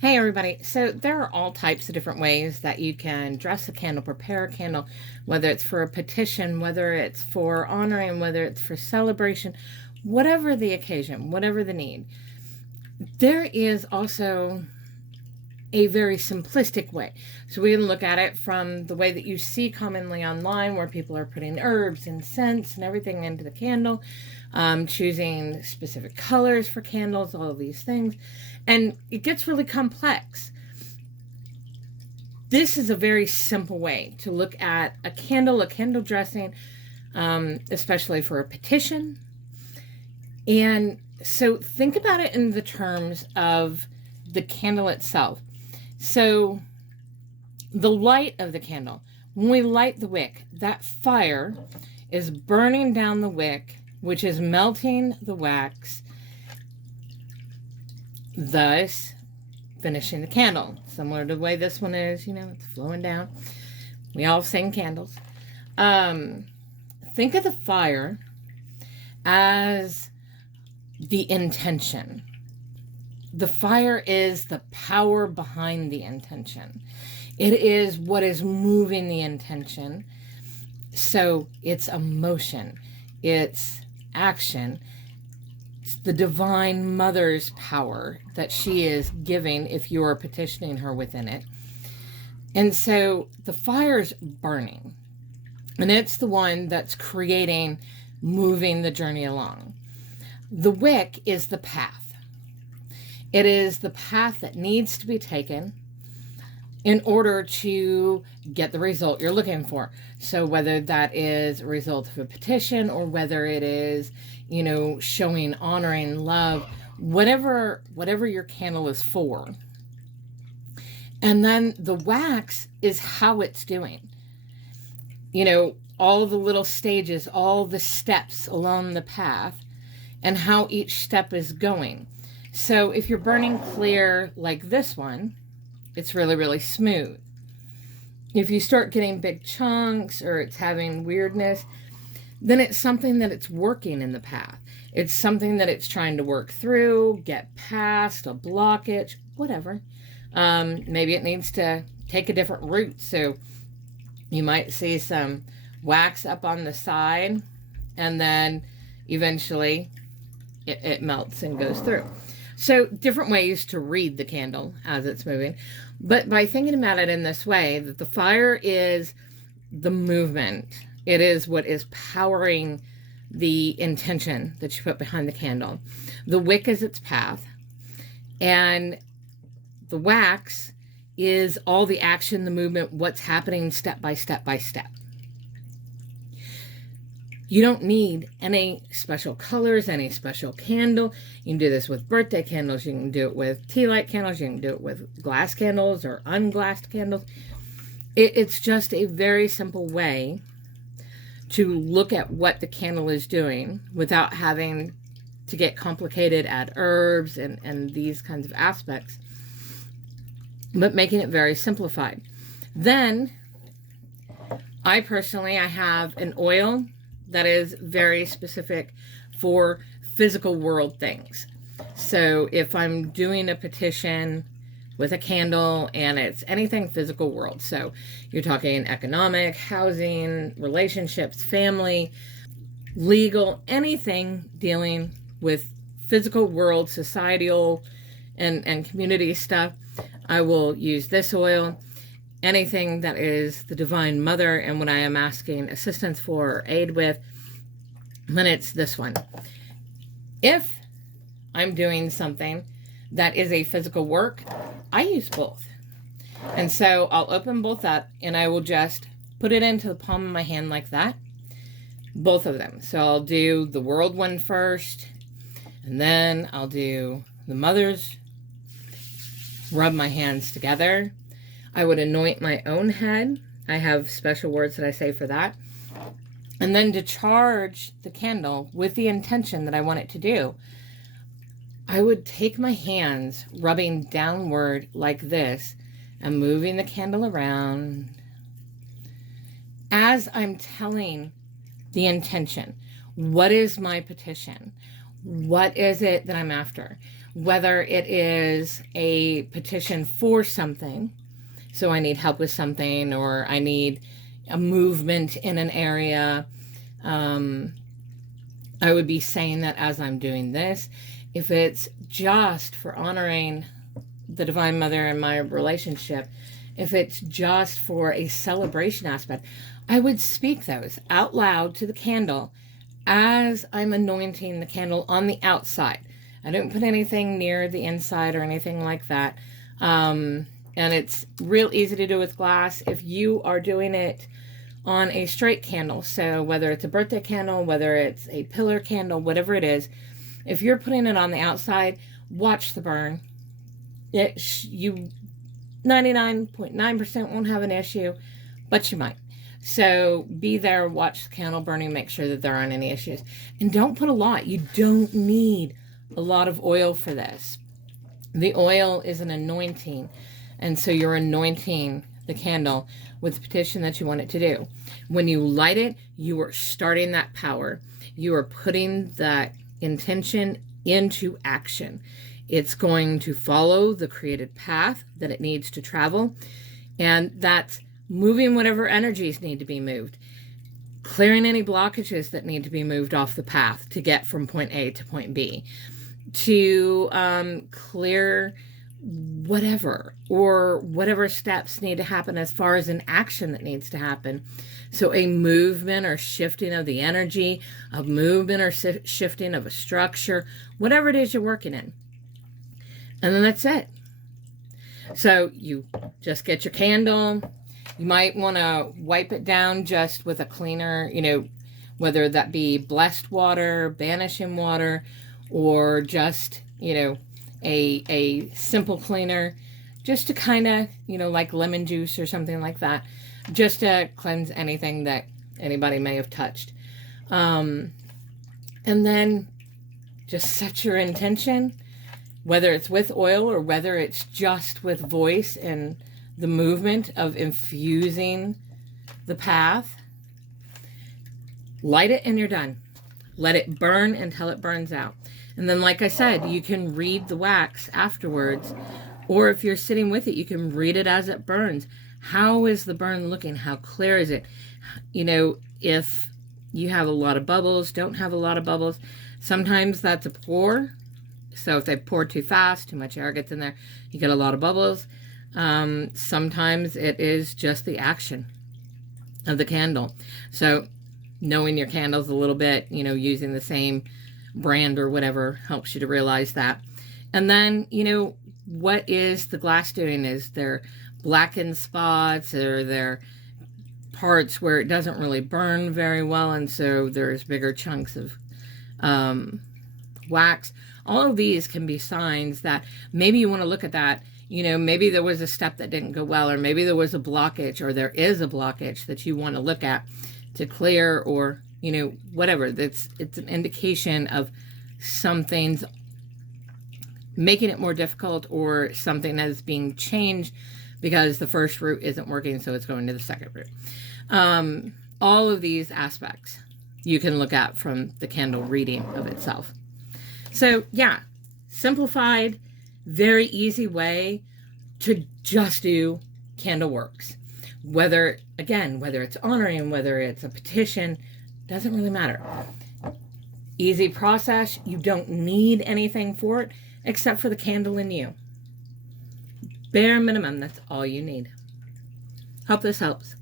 Hey everybody, so there are all types of different ways that you can dress a candle, prepare a candle, whether it's for a petition, whether it's for honoring, whether it's for celebration, whatever the occasion, whatever the need. There is also a very simplistic way. So we can look at it from the way that you see commonly online, where people are putting herbs and scents and everything into the candle, choosing specific colors for candles, all of these things. And it gets really complex. This is a very simple way to look at a candle dressing, especially for a petition. And so think about it in the terms of the candle itself. So the light of the candle, when we light the wick, that fire is burning down the wick, which is melting the wax, thus finishing the candle. Similar to the way this one is, it's flowing down. We all sing candles. Think of the fire as the intention. The fire is the power behind the intention. It is what is moving the intention. So it's emotion, it's action, it's the Divine Mother's power that she is giving if you are petitioning her within it. And so the fire's burning, and it's the one that's creating, moving the journey along. The wick is the path. It is the path that needs to be taken in order to get the result you're looking for. So whether that is a result of a petition or whether it is, showing, honoring, love, whatever your candle is for. And then the wax is how it's doing. All the little stages, all the steps along the path and how each step is going. So if you're burning clear like this one, it's really, really smooth. If you start getting big chunks or it's having weirdness, then it's something that it's working in the path. It's something that it's trying to work through, get past, a blockage, whatever. Maybe it needs to take a different route. So you might see some wax up on the side, and then eventually it melts and goes through. So different ways to read the candle as it's moving. But by thinking about it in this way, that the fire is the movement. It is what is powering the intention that you put behind the candle. The wick is its path. And the wax is all the action, the movement, what's happening step by step by step. You don't need any special colors, any special candle. You can do this with birthday candles. You can do it with tea light candles. You can do it with glass candles or unglassed candles. It's just a very simple way to look at what the candle is doing without having to get complicated, add herbs and these kinds of aspects, but making it very simplified. Then, I have an oil that is very specific for physical world things. So if I'm doing a petition with a candle and it's anything physical world, so you're talking economic, housing, relationships, family, legal, anything dealing with physical world, societal, and community stuff, I will use this oil. Anything that is the Divine Mother and what I am asking assistance for or aid with, then it's this one. If I'm doing something that is a physical work, I use both. And so I'll open both up and I will just put it into the palm of my hand like that. Both of them. So I'll do the world one first, and then I'll do the Mother's, rub my hands together. I would anoint my own head. I have special words that I say for that. And then to charge the candle with the intention that I want it to do, I would take my hands, rubbing downward like this, and moving the candle around as I'm telling the intention. What is my petition? What is it that I'm after? whether it is a petition for something. So I need help with something, or I need a movement in an area. I would be saying that as I'm doing this. If it's just for honoring the Divine Mother and my relationship, if it's just for a celebration aspect, I would speak those out loud to the candle as I'm anointing the candle on the outside. I don't put anything near the inside or anything like that. And it's real easy to do with glass. If you are doing it on a straight candle, so whether it's a birthday candle, whether it's a pillar candle, whatever it is, if you're putting it on the outside, watch the burn. You 99.9% won't have an issue, but you might. So be there, watch the candle burning, make sure that there aren't any issues. And don't put a lot. You don't need a lot of oil for this. The oil is an anointing. And so you're anointing the candle with the petition that you want it to do. When you light it, you are starting that power. You are putting that intention into action. It's going to follow the created path that it needs to travel. And that's moving whatever energies need to be moved. Clearing any blockages that need to be moved off the path to get from point A to point B. To clear whatever steps need to happen as far as an action that needs to happen. So a movement or shifting of the energy, a movement or shifting of a structure, whatever it is you're working in. And then that's it. So you just get your candle. You might want to wipe it down just with a cleaner, whether that be blessed water, banishing water, or just, a simple cleaner, just to kind of, like lemon juice or something like that, just to cleanse anything that anybody may have touched. And then just set your intention, whether it's with oil or whether it's just with voice and the movement of infusing the path. Light it and you're done. Let it burn until it burns out. And then, like I said, you can read the wax afterwards, or if you're sitting with it, you can read it as it burns. How is the burn looking? How clear is it? If you have a lot of bubbles, don't have a lot of bubbles, sometimes that's a pour. So if they pour too fast, too much air gets in there, you get a lot of bubbles. Sometimes it is just the action of the candle. So knowing your candles a little bit, using the same brand or whatever helps you to realize that. And then, what is the glass doing? Is there blackened spots, or there parts where it doesn't really burn very well, and so there's bigger chunks of wax? All of these can be signs that maybe you want to look at that. Maybe there was a step that didn't go well, or maybe there was a blockage, or there is a blockage that you want to look at to clear, or whatever. It's an indication of something's making it more difficult, or something that is being changed because the first route isn't working, so it's going to the second route. All of these aspects you can look at from the candle reading of itself. So yeah, simplified, very easy way to just do candle works. Whether it's honoring, whether it's a petition, doesn't really matter. Easy process. You don't need anything for it except for the candle and you. Bare minimum, that's all you need. Hope this helps.